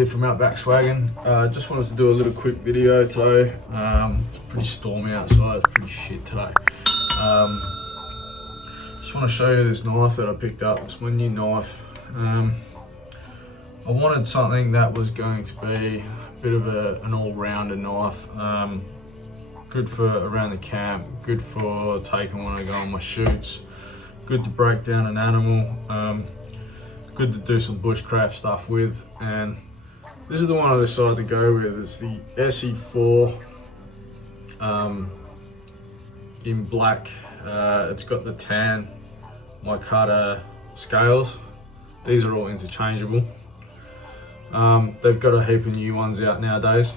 here from Outback Swagging. Just wanted to do a little quick video today. It's pretty stormy outside, it's pretty shit today. Just want to show you this knife that I picked up. It's my new knife. I wanted something that was going to be a bit of an all-rounder knife. Good for around the camp, good for taking when I go on my shoots, good to break down an animal, good to do some bushcraft stuff with. And this is the one I decided to go with. It's the ESEE 4 in black. It's got the Tang micarta scales. These are all interchangeable. They've got a heap of new ones out nowadays.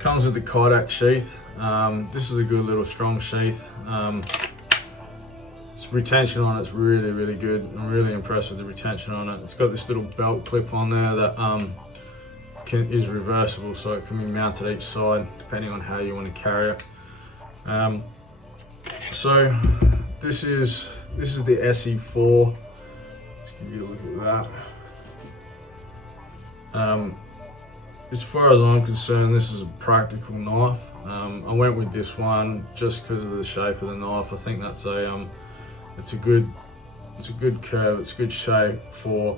Comes with the Kodak sheath. This is a good little strong sheath. Retention on it's really good. I'm really impressed with the retention on it. It's got this little belt clip on there that is reversible, so it can be mounted each side depending on how you want to carry it. So this is the ESEE 4. Just give you a look at that. As far as I'm concerned, this is a practical knife. I went with this one just because of the shape of the knife. I think that's it's a good curve, it's a good shape for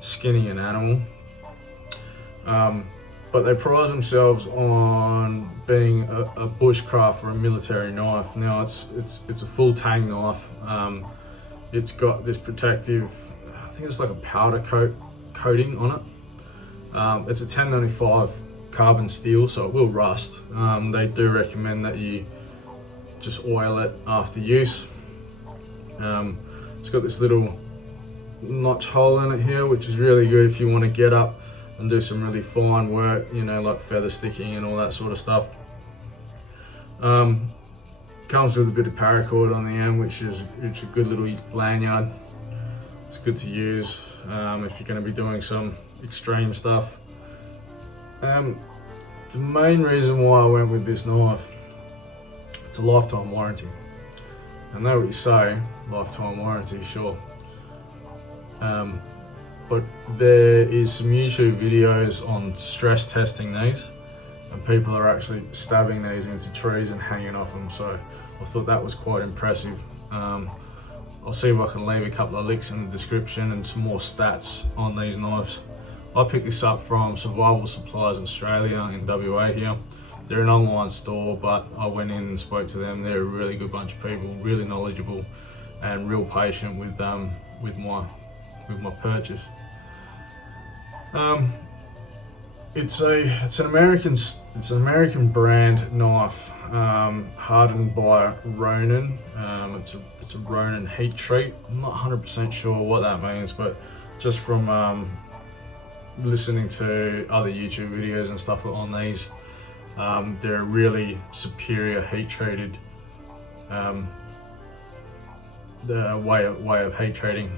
skinning an animal. But they prize themselves on being a bushcraft or a military knife. Now it's a full Tang knife. It's got this protective, I think it's like a powder coating on it. It's a 1095 carbon steel, so it will rust. They do recommend that you just oil it after use. It's got this little notch hole in it here, which is really good if you want to get up and do some really fine work, you know, like feather sticking and all that sort of stuff. Comes with a bit of paracord on the end, which is a good little lanyard. It's good to use if you're going to be doing some extreme stuff. The main reason why I went with this knife, it's a lifetime warranty. I know what you say, lifetime warranty, sure. But there is some YouTube videos on stress testing these, and people are actually stabbing these into trees and hanging off them, so I thought that was quite impressive. I'll see if I can leave a couple of links in the description and some more stats on these knives. I picked this up from Survival Supplies Australia in WA here. They're an online store, but I went in and spoke to them. They're a really good bunch of people, really knowledgeable and real patient with my purchase. It's an American brand knife, hardened by Ronin. It's a Ronin heat treat. I'm not 100% sure what that means, but just from listening to other YouTube videos and stuff on these, they're a really superior heat treated way of heat treating.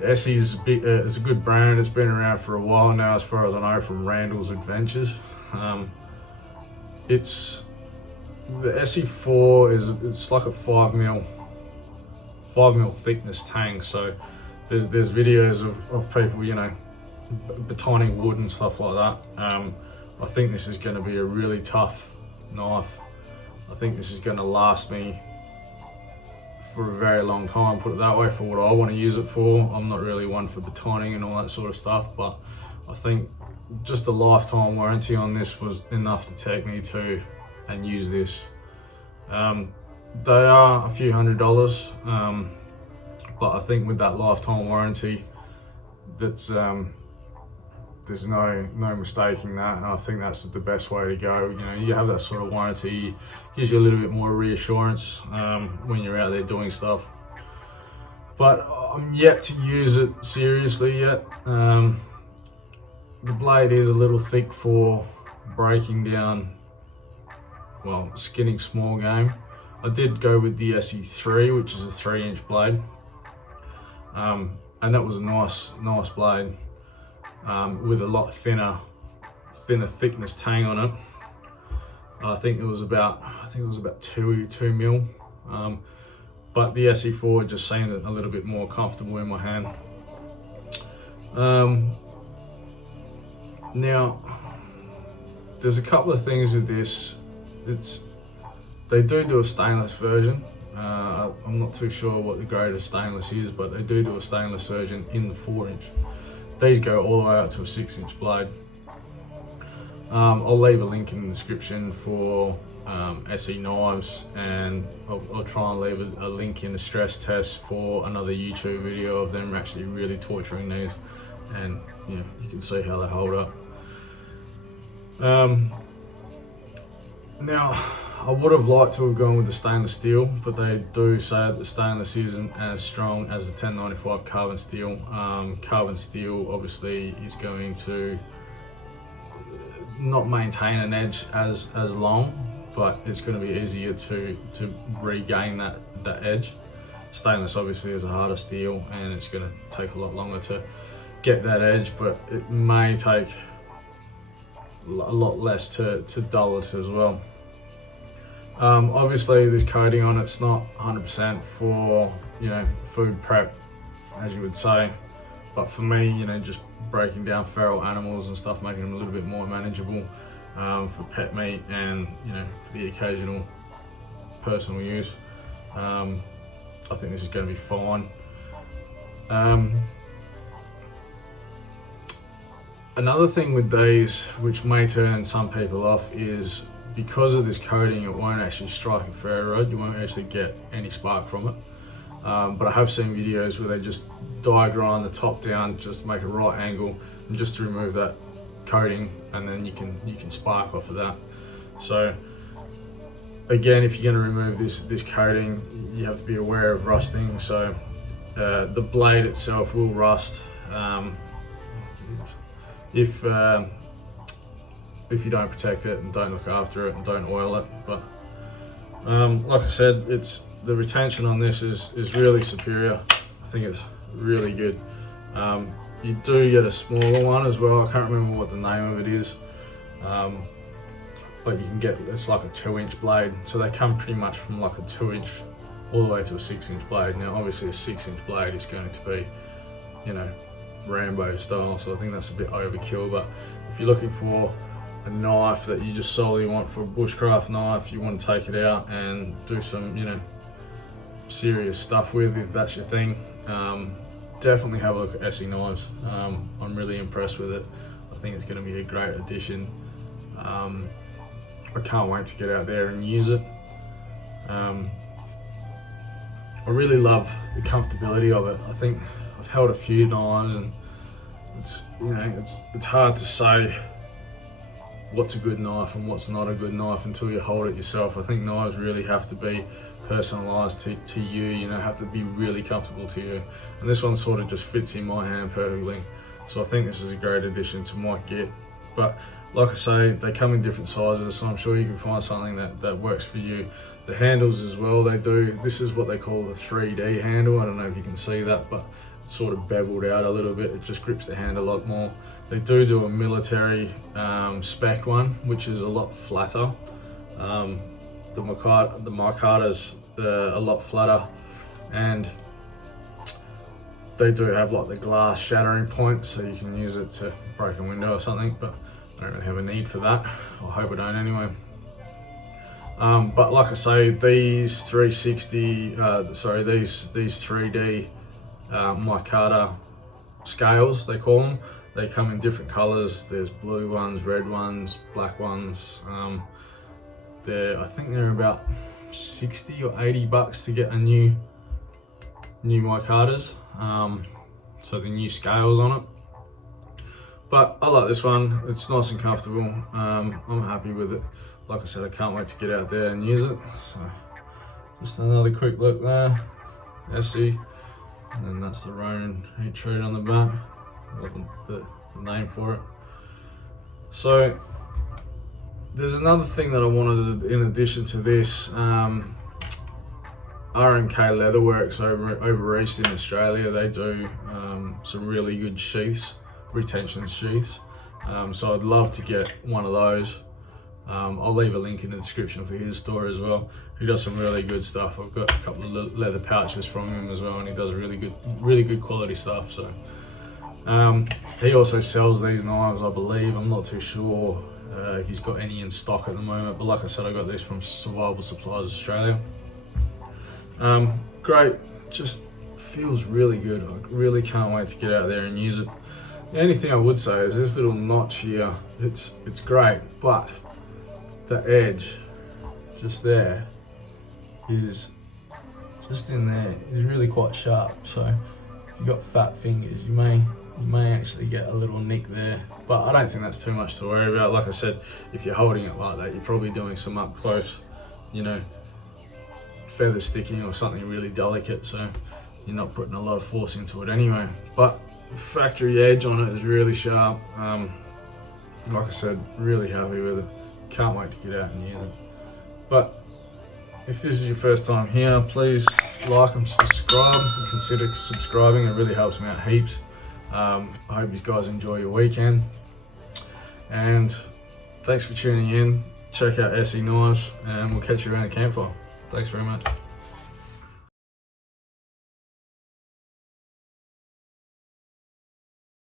ESEE's is a good brand. It's been around for a while now, as far as I know, from Randall's Adventures. It's the ESEE 4 it's like a 5mm thickness Tang. So there's videos of people, you know, batoning wood and stuff like that. I think this is going to be a really tough knife. I think this is going to last me for a very long time, put it that way, for what I want to use it for. I'm not really one for batoning and all that sort of stuff, but I think just the lifetime warranty on this was enough to take me to and use this. They are a few $100s, but I think with that lifetime warranty, that's there's no mistaking that, and I think that's the best way to go. You know, you have that sort of warranty, gives you a little bit more reassurance when you're out there doing stuff. But I'm yet to use it seriously yet. The blade is a little thick for breaking down, well, skinning small game. I did go with the ESEE 3, which is a 3-inch blade, and that was a nice blade. With a lot thinner thickness Tang on it. I think it was about 2 mil. But the ESEE 4 just seemed a little bit more comfortable in my hand. Now, there's a couple of things with this. They do a stainless version. I'm not too sure what the grade of stainless is, but they do a stainless version in the 4-inch. These go all the way up to a 6-inch blade. I'll leave a link in the description for ESEE Knives, and I'll try and leave a link in the stress test for another YouTube video of them actually really torturing these, and you can see how they hold up. Now, I would have liked to have gone with the stainless steel, but they do say that the stainless isn't as strong as the 1095 carbon steel. Carbon steel obviously is going to not maintain an edge as long, but it's going to be easier to regain that edge. Stainless obviously is a harder steel, and it's going to take a lot longer to get that edge, but it may take a lot less to dull it as well. Obviously this coating on it's not 100% for food prep, as you would say, but for me, just breaking down feral animals and stuff, making them a little bit more manageable for pet meat and for the occasional personal use. I think this is going to be fine. Another thing with these, which may turn some people off, is because of this coating, it won't actually strike a ferro rod. You won't actually get any spark from it. But I have seen videos where they just die grind the top down, just make a right angle, and just to remove that coating, and then you can spark off of that. So again, if you're going to remove this coating, you have to be aware of rusting. So the blade itself will rust if you don't protect it and don't look after it and don't oil it. But like I said, the retention on this is really superior. I think it's really good. You do get a smaller one as well. I can't remember what the name of it is, but you can get, it's like a 2-inch blade. So they come pretty much from like a 2-inch all the way to a 6-inch blade. Now obviously a 6-inch blade is going to be, Rambo style, so I think that's a bit overkill. But if you're looking for a knife that you just solely want for a bushcraft knife, you want to take it out and do some serious stuff with, if that's your thing, definitely have a look at ESEE Knives. I'm really impressed with it. I think it's going to be a great addition. I can't wait to get out there and use it. I really love the comfortability of it. I think I've held a few knives, and it's hard to say what's a good knife and what's not a good knife until you hold it yourself. I think knives really have to be personalized to you, have to be really comfortable to you. And this one sort of just fits in my hand perfectly. So I think this is a great addition to my kit. But like I say, they come in different sizes, so I'm sure you can find something that works for you. The handles as well, this is what they call the 3D handle. I don't know if you can see that, but it's sort of beveled out a little bit. It just grips the hand a lot more. They do a military spec one, which is a lot flatter. The micarta's a lot flatter, and they do have like the glass shattering point, so you can use it to break a window or something, but I don't really have a need for that. I hope I don't anyway. But like I say, these 360, these 3D micarta scales, they call them. They come in different colors. There's blue ones, red ones, black ones. I think they're about 60 or 80 bucks to get a new micartas. So the new scales on it. But I like this one. It's nice and comfortable. I'm happy with it. Like I said, I can't wait to get out there and use it. So just another quick look there. ESEE. And then that's the Ronin heat treat on the back. The name for it. So there's another thing that I wanted to, in addition to this, RMK Leatherworks over east in Australia, they do some really good sheaths, retention sheaths. So I'd love to get one of those. I'll leave a link in the description for his store as well. He does some really good stuff. I've got a couple of leather pouches from him as well, and he does really good quality stuff. So He also sells these knives, I believe. I'm not too sure if he's got any in stock at the moment, but like I said, I got these from Survival Supplies Australia. Great, just feels really good. I really can't wait to get out there and use it. The only thing I would say is this little notch here, it's great, but the edge just there is just in there is really quite sharp. So if you've got fat fingers, you may actually get a little nick there, but I don't think that's too much to worry about. Like I said, if you're holding it like that, you're probably doing some up close, you know, feather sticking or something really delicate, so you're not putting a lot of force into it anyway. But factory edge on it is really sharp. Like I said, really happy with it. Can't wait to get out and use it. But if this is your first time here, please like and subscribe. Consider subscribing, it really helps me out heaps. I hope you guys enjoy your weekend. And thanks for tuning in. Check out ESEE Knives and we'll catch you around the campfire. Thanks very much.